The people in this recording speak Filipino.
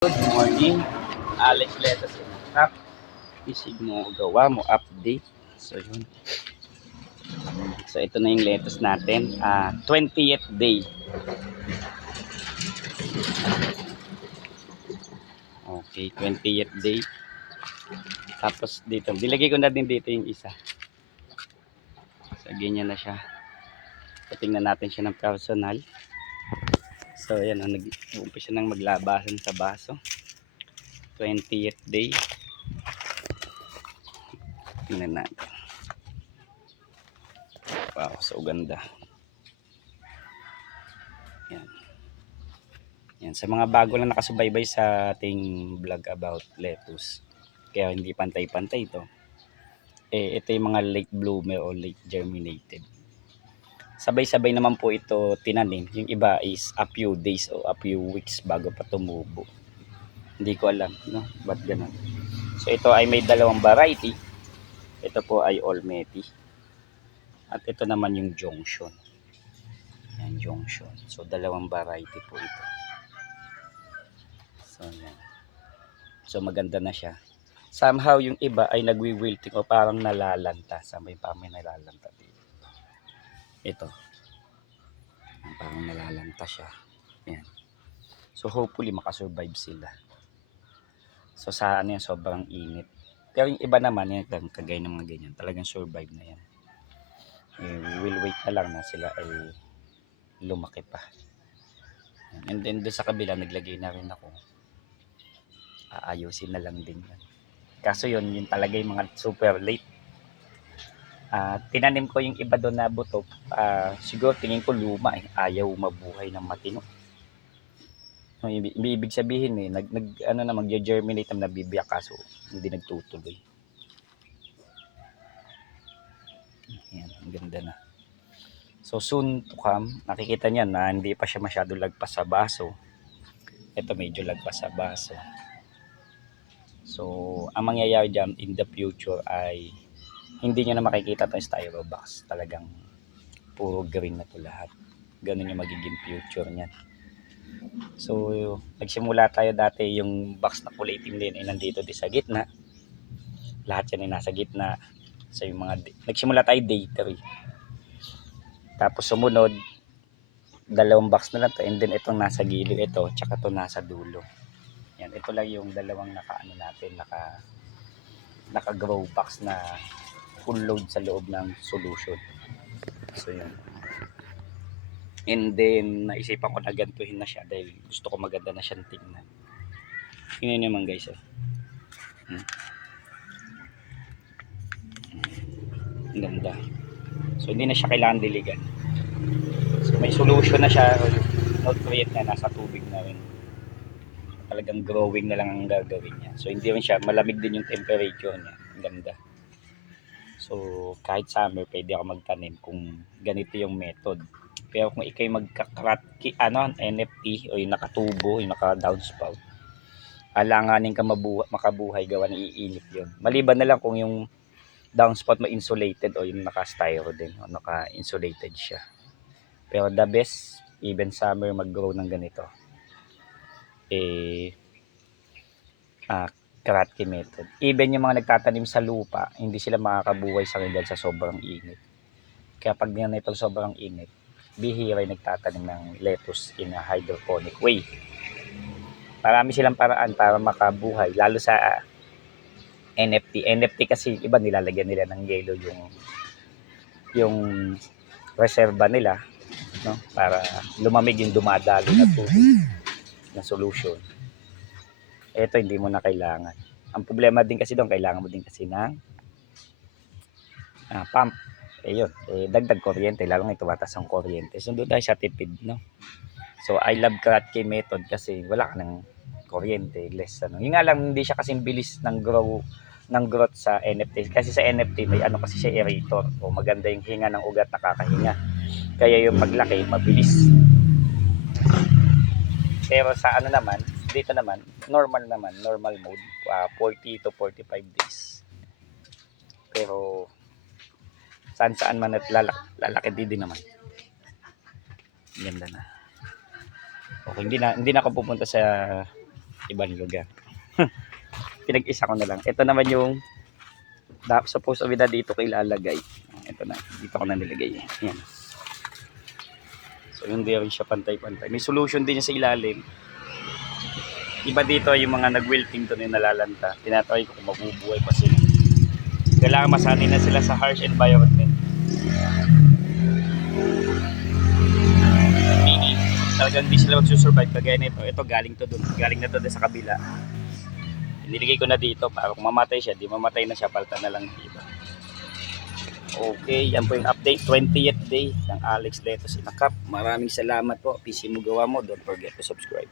Good morning. Alex Letas Kap. Isig mo gawa mo update. So yun. So ito na yung lettuce natin. 20th day. Okay, 20th day. Tapos dito, dilagay ko na din dito yung isa. So ganyan na siya. Tingnan natin siya ng personal. So yan, nag-uumpisa nang maglabasan sa baso. 20th day. Tingnan natin. Wow, so ganda. Yan. Yan, sa mga bago lang nakasubaybay sa ating vlog about lettuce. Kaya hindi pantay-pantay ito. Ito yung mga late bloomer o late germinated. Sabay-sabay naman po ito tinanim. Yung iba is a few days o a few weeks bago pa tumubo. Hindi ko alam, no? Ba't ganun? So ito ay may dalawang variety. Ito po ay Olmeti. At ito naman yung Junction. Yan, Junction. So dalawang variety po ito. So yan. So maganda na siya. Somehow yung iba ay nagwi-wilting o parang nalalanta. Sabay pa may nalalanta dito. Ito. Parang nalalanta siya. Yan. So hopefully makasurvive sila. So sa ano yan, sobrang init. Pero yung iba naman, yan, kagaya ng mga ganyan, talagang survive na yan. We'll wait na lang na sila ay lumaki pa. And then doon sa kabila, naglagay na rin ako. Aayusin na lang din yan. Kaso yun talaga yung mga super late. Tinanim ko yung iba doon na buto. Siguro tingin ko luma eh. Ayaw mabuhay ng matino. Ibig sabihin eh, magge-germinate ang nabibiyak kaso hindi nagtutuloy. Yan, ang ganda na. So soon to come, nakikita niya na hindi pa siya masyado lagpas sa baso. Ito medyo lagpas sa baso. So ang mangyayari dyan in the future ay hindi niyo na makikita itong styrobox. Talagang puro green na to lahat. Ganun yung magiging future niyan. So nagsimula tayo dati yung box na kulay itim din ay nandito din sa gitna. Lahat yan ay nasa gitna. So yung nagsimula tayo day 3. Tapos sumunod dalawang box na lang to, and then itong nasa gilid ito, tsaka to nasa dulo. Yan, ito lang yung dalawang naka grow box na full load sa loob ng solution. So yun. And then naisipan ko na gantuhin na siya dahil gusto ko maganda na siyang tingnan. Tingnan naman guys. Ang ganda. So hindi na siya kailangan diligan. So may solution na siya. Nutrient na nasa tubig na rin. Talagang growing na lang ang gagawin niya. So hindi rin siya, malamig din yung temperature niya. Ang ganda. So kahit summer pwede ako magtanim kung ganito yung method. Pero kung ikay NFT o yung nakatubo, yung naka-downspout, alanganin ka makabuhay gawa ng iinit yun. Maliban na lang kung yung downspout mo insulated o yung naka-styro din o naka-insulated siya. Pero the best, even summer mag-grow ng ganito. Kratky method. Even yung mga nagtatanim sa lupa, hindi sila makakabuhay sa kanya sa sobrang init. Kaya pag ganito sobrang init, bihira yung nagtatanim ng lettuce in a hydroponic way. Marami silang paraan para makabuhay, lalo sa NFT. NFT kasi iba nilalagyan nila ng yelo yung reserva nila, no? Para lumamig yung dumadalo na tubig na solution. Ito hindi mo na kailangan. Ang problema din kasi doon, kailangan mo din kasi ng pump. Yun, dagdag kuryente, lalo nga tumatas ang kuryente. So doon tayo sa tipid, no? So I love Kratky method kasi wala ka ng kuryente, less ano. Yung nga lang hindi siya kasing bilis ng growth sa NFT. Kasi sa NFT may kasi siya aerator o maganda yung hinga ng ugat, nakakahinga. Kaya yung paglaki mabilis. Pero sa dito naman, normal mode, 40 to 45 days. Pero saan man at lalaki din naman. Ganda na. Okay, hindi na ako pupunta sa ibang lugar. Pinag-isa ko na lang. Ito naman yung supposed to be na dito ko ilalagay. Ito na, dito ko na nilagay. Yan. So hindi rin siya pantay-pantay. May solution din sa ilalim. Iba dito yung mga nag-wilting to na yung nalalanta. Tinatry ko kung mabubuhay pa sila. Kailangan masanay na sila sa harsh environment. Meaning, talagang hindi sila magsusurvive kagaya nito. Ito galing to dun. Galing na to dun sa kabila. Niligay ko na dito para kung mamatay siya, di mamatay na siya, palta na lang dito. Okay, yan po yung update 20th day ng Alex Letos in a Cup. Maraming salamat po. PC mo gawa mo. Don't forget to subscribe.